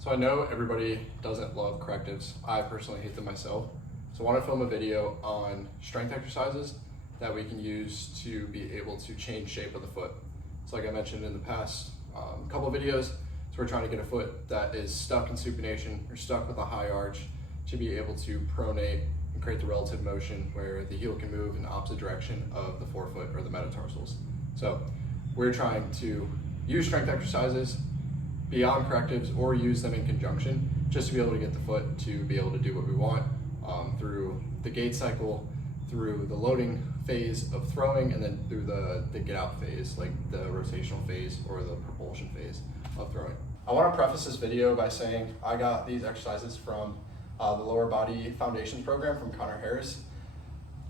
So I know everybody doesn't love correctives. I personally hate them myself. So I want to film a video on strength exercises that we can use to be able to change shape of the foot. So like I mentioned in the past couple of videos, so we're trying to get a foot that is stuck in supination or stuck with a high arch to be able to pronate and create the relative motion where the heel can move in the opposite direction of the forefoot or the metatarsals. So we're trying to use strength exercises beyond correctives or use them in conjunction just to be able to get the foot to be able to do what we want through the gait cycle, through the loading phase of throwing, and then through the get out phase, like the rotational phase or the propulsion phase of throwing. I want to preface this video by saying I got these exercises from the lower body foundations program from Conor Harris.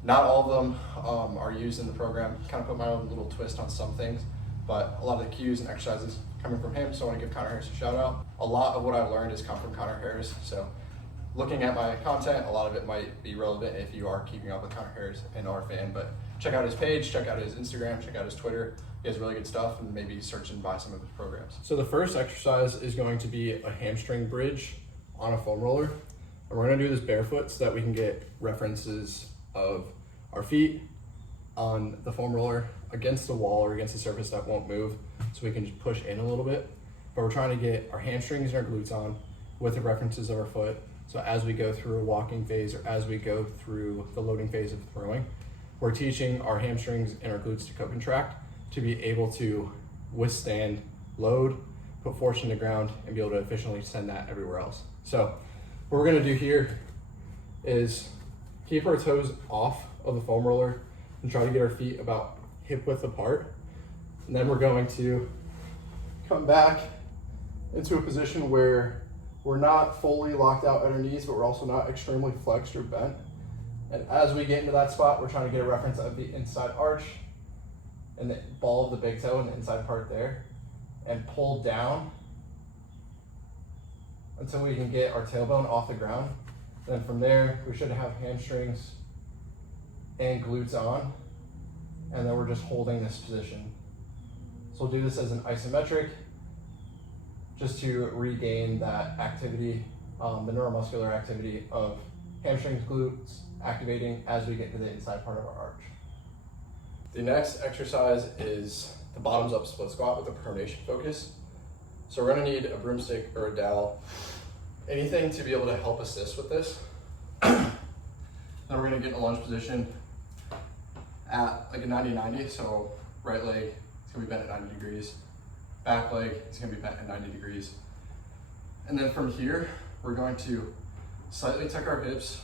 Not all of them are used in the program. Kind of put my own little twist on some things, but a lot of the cues and exercises coming from him, so I want to give Conor Harris a shout out. A lot of what I've learned has come from Conor Harris, so looking at my content, a lot of it might be relevant if you are keeping up with Conor Harris and are a fan, but check out his page, check out his Instagram, check out his Twitter. He has really good stuff, and maybe search and buy some of his programs. So the first exercise is going to be a hamstring bridge on a foam roller. And we're gonna do this barefoot so that we can get references of our feet on the foam roller against the wall or against the surface that won't move, so we can just push in a little bit. But we're trying to get our hamstrings and our glutes on with the references of our foot. So as we go through a walking phase or as we go through the loading phase of throwing, we're teaching our hamstrings and our glutes to co-contract to be able to withstand load, put force in the ground, and be able to efficiently send that everywhere else. So what we're gonna do here is keep our toes off of the foam roller and try to get our feet about hip width apart. And then we're going to come back into a position where we're not fully locked out at our knees, but we're also not extremely flexed or bent. And as we get into that spot, we're trying to get a reference of the inside arch and the ball of the big toe and the inside part there, and pull down until we can get our tailbone off the ground. Then from there, we should have hamstrings and glutes on, and then we're just holding this position. So we'll do this as an isometric, just to regain that activity, the neuromuscular activity of hamstrings, glutes activating as we get to the inside part of our arch. The next exercise is the bottoms up split squat with a pronation focus. So we're gonna need a broomstick or a dowel, anything to be able to help assist with this. Then we're gonna get in a lunge position at like a 90-90, so right leg is gonna be bent at 90 degrees, back leg is gonna be bent at 90 degrees. And then from here, we're going to slightly tuck our hips,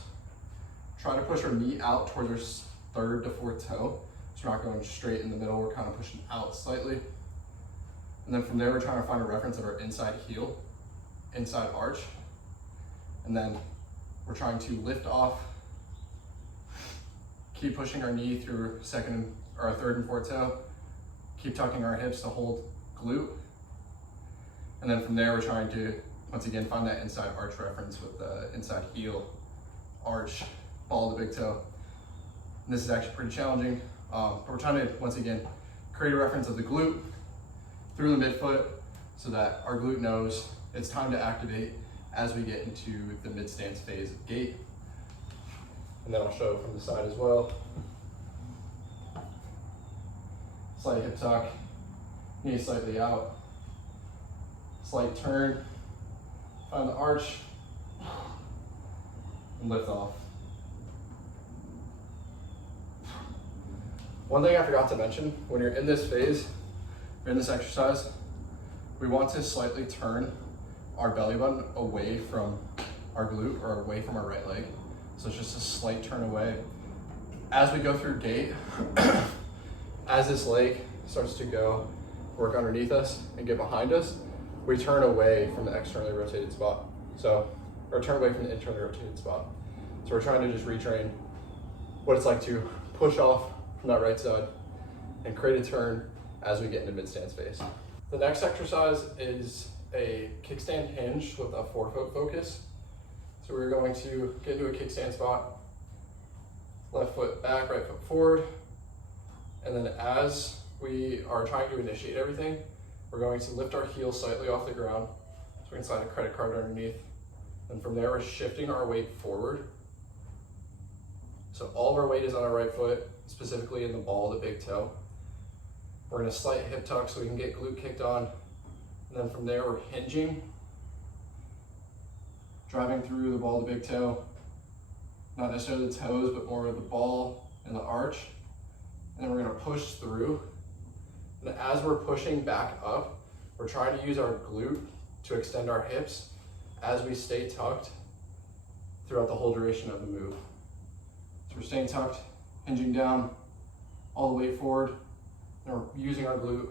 try to push our knee out towards our third to fourth toe. So we're not going straight in the middle, we're kind of pushing out slightly. And then from there, we're trying to find a reference of our inside heel, inside arch. And then we're trying to lift off, keep pushing our knee through our third and fourth toe, keep tucking our hips to hold glute. And then from there, we're trying to, once again, find that inside arch reference with the inside heel, arch, ball of the big toe. And this is actually pretty challenging, but we're trying to, once again, create a reference of the glute through the midfoot so that our glute knows it's time to activate as we get into the mid-stance phase of gait. And then I'll show from the side as well. Slight hip tuck, knee slightly out, slight turn, find the arch, and lift off. One thing I forgot to mention, when you're in this phase, or in this exercise, we want to slightly turn our belly button away from our glute or away from our right leg. So it's just a slight turn away. As we go through gait, as this leg starts to go work underneath us and get behind us, we turn away from the externally rotated spot. Or turn away from the internally rotated spot. So we're trying to just retrain what it's like to push off from that right side and create a turn as we get into mid-stance phase. The next exercise is a kickstand hinge with a forefoot focus. So we're going to get into a kickstand spot, left foot back, right foot forward. And then as we are trying to initiate everything, we're going to lift our heel slightly off the ground So we can slide a credit card underneath. And from there, we're shifting our weight forward. So all of our weight is on our right foot, specifically in the ball of the big toe. We're gonna slight hip tuck so we can get glute kicked on. And then from there, we're hinging, driving through the ball of the big toe. Not necessarily the toes, but more of the ball and the arch. And then we're gonna push through. And as we're pushing back up, we're trying to use our glute to extend our hips as we stay tucked throughout the whole duration of the move. So we're staying tucked, hinging down, all the way forward, and we're using our glute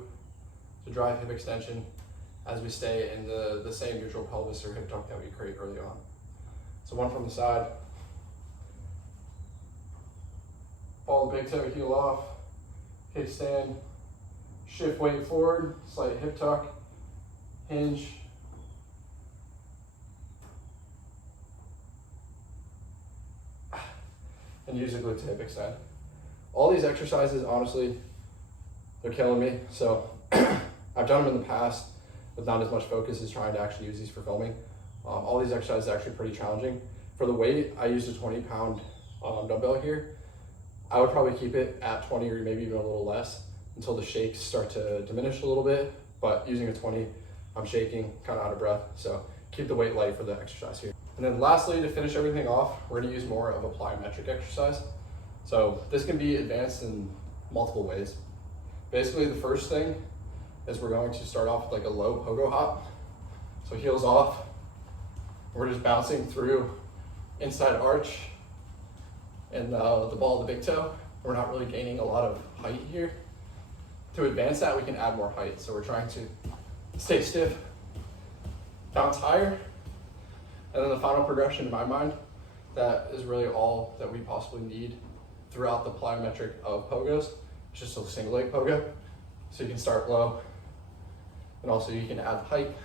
to drive hip extension as we stay in the same neutral pelvis or hip tuck that we create early on. So one from the side, ball the big toe, heel off, kickstand, shift weight forward, slight hip tuck, hinge, and use the glute to hip extend. All these exercises, honestly, they're killing me. So I've done them in the past with not as much focus as trying to actually use these for filming. All these exercises are actually pretty challenging. For the weight, I used a 20-pound dumbbell here. I would probably keep it at 20 or maybe even a little less until the shakes start to diminish a little bit. But using a 20, I'm shaking, kind of out of breath. So keep the weight light for the exercise here. And then lastly, to finish everything off, we're gonna use more of a plyometric exercise. So this can be advanced in multiple ways. Basically, the first thing is we're going to start off with like a low pogo hop. So heels off, we're just bouncing through inside arch and the ball of the big toe. We're not really gaining a lot of height here. To advance that, we can add more height. So we're trying to stay stiff, bounce higher, and then the final progression in my mind, that is really all that we possibly need throughout the plyometric of pogos. It's just a single leg pogo. So you can start low, and also you can add height.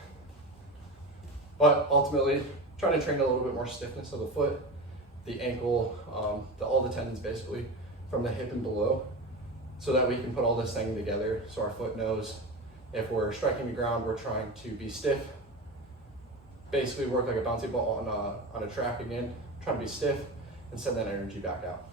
But ultimately, try to train a little bit more stiffness of the foot, the ankle, all the tendons basically, from the hip and below, so that we can put all this thing together so our foot knows if we're striking the ground, we're trying to be stiff. Basically work like a bouncy ball on a track again, trying to be stiff and send that energy back out.